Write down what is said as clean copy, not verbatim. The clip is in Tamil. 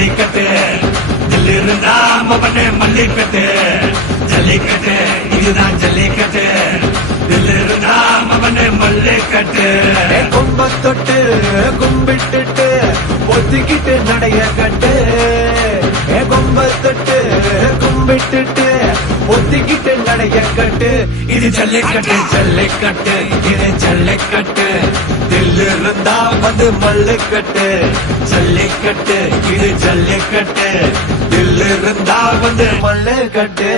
ஜல்லிக்கட்டு தில் இருந்தா மவனே மல்லிக்கட்டு ஜல்லிக்கட்டு இதுதான் ஜல்லிக்கட்டு தில் இருந்தா மவனே மல்லிக்கட்டு கும்ப தொட்டு கும்பிட்டுட்டு ஒத்திக்கிட்டு நடைய கட்டு கும்ப தொட்டு கும்பிட்டுட்டு ஒத்திக்கிட்டு நடைய கட்டு இது ஜல்லிக்கட்டு ஜல்லிக்கட்டு இது ஜல்லிக்கட்டு தில் இருந்தா வந்து மல்லுக்கட்டு ஜல்லிக்கட்டு இது ஜல்லிக்கட்டு தில் இருந்தா வந்து மல்லுக்கட்டு